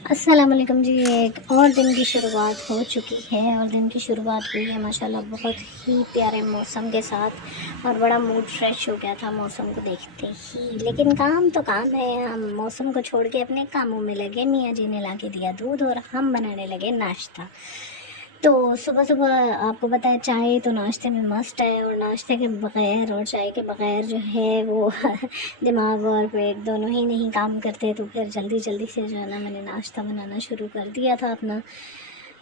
अस्सलाम वालेकुम जी। एक और दिन की शुरुआत हो चुकी है और दिन की शुरुआत हुई है माशाल्लाह बहुत ही प्यारे मौसम के साथ और बड़ा मूड फ्रेश हो गया था मौसम को देखते ही। लेकिन काम तो काम है, हम मौसम को छोड़ के अपने कामों में लगे। मियाँ जी ने ला के दिया दूध और हम बनाने लगे नाश्ता। तो सुबह-सुबह आपको पता है चाय तो नाश्ते में मस्ट है और नाश्ते के बगैर और चाय के बगैर जो है वो दिमाग और पेट दोनों ही नहीं काम करते। तो फिर जल्दी-जल्दी से जो है ना मैंने नाश्ता बनाना शुरू कर दिया था अपना।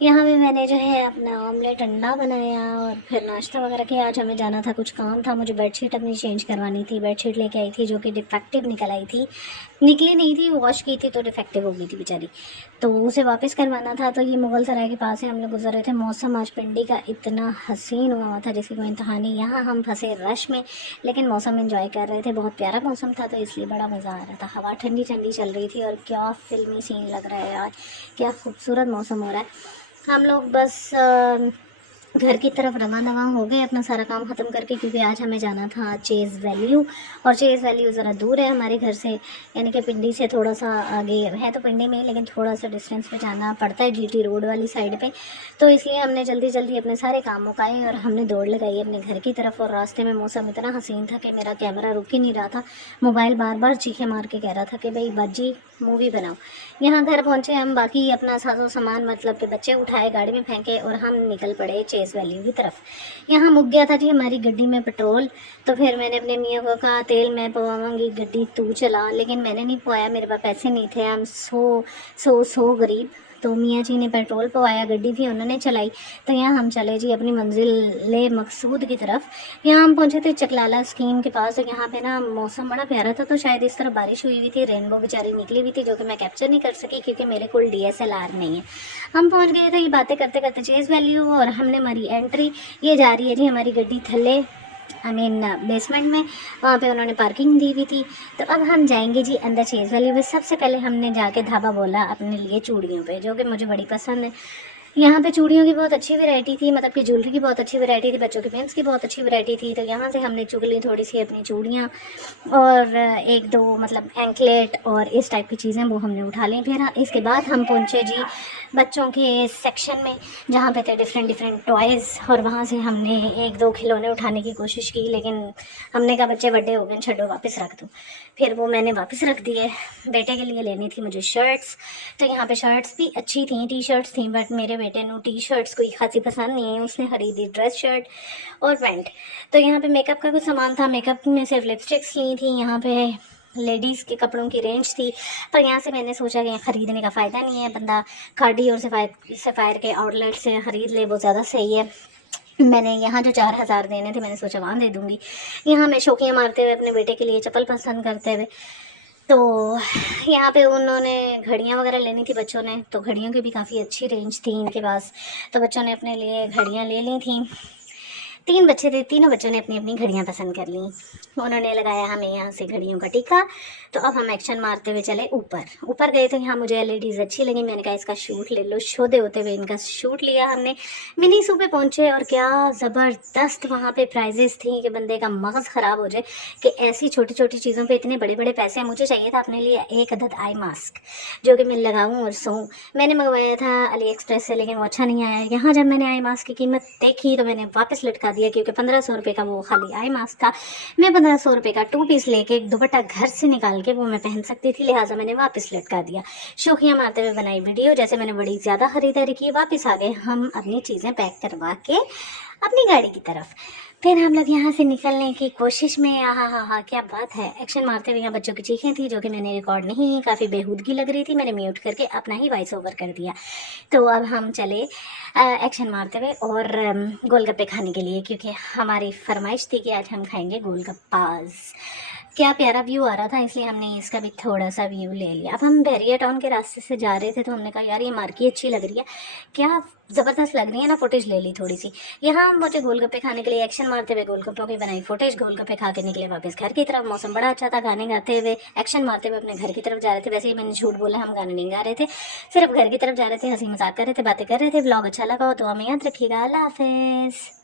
यहाँ पे मैंने जो है अपना ऑमलेट अंडा बनाया और फिर नाश्ता वगैरह किया। आज हमें जाना था, कुछ काम था, मुझे बेडशीट अपनी चेंज करवानी थी। बेडशीट लेके आई थी जो कि डिफेक्टिव निकल आई थी, निकली नहीं थी, वॉश की थी तो डिफेक्टिव हो गई थी बेचारी। तो उसे वापस करवाना था। तो ये मुगल सराय के पास से हम लोग गुजर रहे थे। मौसम आज पिंडी का इतना हसीन हुआ था जिसकी कोई इंतहा नहीं। यहाँ हम फंसे रश में, लेकिन मौसम एंजॉय कर रहे थे। बहुत प्यारा मौसम था तो इसलिए बड़ा मज़ा आ रहा था। हवा ठंडी ठंडी चल रही थी और क्या फिल्मी सीन लग रहा है यार, क्या खूबसूरत मौसम हो रहा है। हम लोग बस घर की तरफ रवाना हो गए अपना सारा काम ख़त्म करके, क्योंकि आज हमें जाना था चेज़ वैल्यू। और चेज़ वैल्यू ज़रा दूर है हमारे घर से, यानी कि पिंडी से थोड़ा सा आगे है। तो पिंडी में लेकिन थोड़ा सा डिस्टेंस पे जाना पड़ता है, जीटी रोड वाली साइड पे। तो इसलिए हमने जल्दी जल्दी अपने सारे काम मुकाए और हमने दौड़ लगाई अपने घर की तरफ। और रास्ते में मौसम इतना हसीन था कि मेरा कैमरा रुक ही नहीं रहा था। मोबाइल बार बार चीखे मार के कह रहा था कि भाई बाजी मूवी बनाओ। यहाँ घर पहुँचे हम, बाकी अपना साजो सामान मतलब कि बच्चे उठाए, गाड़ी में फेंके और हम निकल पड़े चेज़ वैल्यू की तरफ। यहाँ मुक गया था जी हमारी गड्डी में पेट्रोल। तो फिर मैंने अपने मियाँ को कहा तेल मैं पवाऊँगी, गड्डी तू चला। लेकिन मैंने नहीं पवाया, मेरे पास पैसे नहीं थे। हम सो गरीब। तो मियाँ जी ने पेट्रोल पवाया, गड्डी भी उन्होंने चलाई। तो यहाँ हम चले जी अपनी मंजिल मकसूद की तरफ। यहाँ हम पहुँचे थे चकलाला स्कीम के पास। तो यहाँ पे ना मौसम बड़ा प्यारा था, तो शायद इस तरह बारिश हुई हुई थी, रेनबो बेचारी निकली हुई थी जो कि मैं कैप्चर नहीं कर सकी क्योंकि मेरे कोल DSLR नहीं है। हम पहुँच गए थे ये बातें करते करते चेज़ वैल्यू और हमने मारी एंट्री। ये जा रही है जी हमारी गड्डी थल्ले, आई मीन बेसमेंट में, वहाँ पे उन्होंने पार्किंग दी हुई थी। तो अब हम जाएंगे जी अंदर चेज़ वैल्यू में। सबसे पहले हमने जाके धाबा बोला अपने लिए चूड़ियों पे, जो कि मुझे बड़ी पसंद है। यहाँ पे चूड़ियों की बहुत अच्छी वैरायटी थी, मतलब कि ज्वेलरी की बहुत अच्छी वैरायटी थी, बच्चों के पेंस की बहुत अच्छी वैरायटी थी। तो यहाँ से हमने चुग ली थोड़ी सी अपनी चूड़ियाँ और एक दो मतलब एंकलेट और इस टाइप की चीज़ें वो हमने उठा ली। फिर इसके बाद हम पहुँचे जी बच्चों के सेक्शन में, जहाँ पे थे डिफरेंट डिफरेंट टॉयज़। और वहाँ से हमने एक दो खिलौने उठाने की कोशिश की, लेकिन हमने कहा बच्चे बड़े हो गए, छोड़ो वापस रख दो। फिर वो मैंने वापस रख दिए। बेटे के लिए लेनी थी मुझे शर्ट्स। तो यहाँ पे शर्ट्स भी अच्छी थी, टी शर्ट्स थी, बट मेरे बेटे ने टी शर्ट्स कोई खासी पसंद नहीं है, उसने खरीदी ड्रेस शर्ट और पैंट। तो यहाँ पे मेकअप का कुछ सामान था, मेकअप में सिर्फ लिपस्टिक्स ली थी। यहाँ पे लेडीज़ के कपड़ों की रेंज थी। तो यहाँ से मैंने सोचा कि ख़रीदने का फ़ायदा नहीं है, बंदा खाड़ी और सफ़ायर के आउटलेट से ख़रीद ले, वो ज़्यादा सही है। मैंने यहाँ जो 4,000 देने थे मैंने सोचा वहाँ दे दूँगी। यहाँ मैं शौकियाँ मारते हुए अपने बेटे के लिए चप्पल पसंद करते हुए, तो यहाँ पे उन्होंने घड़ियाँ वगैरह लेनी थी बच्चों ने, तो घड़ियों की भी काफ़ी अच्छी रेंज थी इनके पास। तो बच्चों ने अपने लिए घड़ियाँ ले ली थी। 3 बच्चे थे, तीनों बच्चों ने अपनी अपनी घड़ियाँ पसंद कर लीं। उन्होंने लगाया हमें यहाँ से घड़ियों का टीका। तो अब हम एक्शन मारते हुए चले ऊपर। ऊपर गए तो यहाँ मुझे LEDs अच्छी लगी, मैंने कहा इसका शूट ले लो। शोधे होते हुए इनका शूट लिया हमने। मिनी सू पे पहुँचे और क्या ज़बरदस्त वहाँ पे प्राइजेस थी कि बंदे का मगज़ ख़राब हो जाए कि ऐसी छोटी छोटी चीज़ों पे इतने बड़े बड़े पैसे। मुझे चाहिए था अपने लिए एक अदद आई मास्क जो कि मैं लगाऊँ और सोऊँ। मैंने मंगवाया था AliExpress से, लेकिन वो अच्छा नहीं आया। यहाँ जब मैंने आई मास्क की कीमत देखी तो मैंने वापस लटका दिया, क्योंकि 1500 रुपये का वो खाली आई मास्क था। मैं 1500 रुपये का 2 पीस लेके एक दुपट्टा घर से निकाल के वो मैं पहन सकती थी, लिहाजा मैंने वापस लटका दिया। शौकियाँ मारते हुए बनाई वीडियो, जैसे मैंने बड़ी ज़्यादा ख़रीदारी की। वापस आ गए हम अपनी चीज़ें पैक करवा के अपनी गाड़ी की तरफ। फिर हम लोग यहाँ से निकलने की कोशिश में, हाँ क्या बात है, एक्शन मारते हुए यहाँ बच्चों की चीखें थी जो कि मैंने रिकॉर्ड नहीं, काफ़ी बेहूदगी लग रही थी, मैंने म्यूट करके अपना ही वॉइस ओवर कर दिया। तो अब हम चले एक्शन मारते हुए और गोलगप्पे खाने के लिए, क्योंकि हमारी फरमाइश थी कि आज हम खाएंगे गोलगप्पाज। क्या प्यारा व्यू आ रहा था, इसलिए हमने इसका भी थोड़ा सा व्यू ले लिया। अब हम बहरिया टाउन के रास्ते से जा रहे थे तो हमने कहा यार ये मार्केट अच्छी लग रही है, क्या ज़बरदस्त लग रही है ना, फुटेज ले ली थोड़ी सी। यहाँ हम पहुंचे गोलगप्पे खाने के लिए, एक्शन मारते हुए गोलगप्पों की बनाई फुटेज, गोलगप्पे खा के निकले वापस घर की तरफ। मौसम बड़ा अच्छा था, गाने गाते हुए एक्शन मारते हुए अपने घर की तरफ जा रहे थे। वैसे ही मैंने झूठ बोला, हम गाने नहीं गा रहे थे, सिर्फ घर की तरफ जा रहे थे, हंसी मजाक कर रहे थे, बातें कर रहे थे। व्लॉग अच्छा लगा हो तो हमें याद रखिएगा। अल्लाह हाफिज़।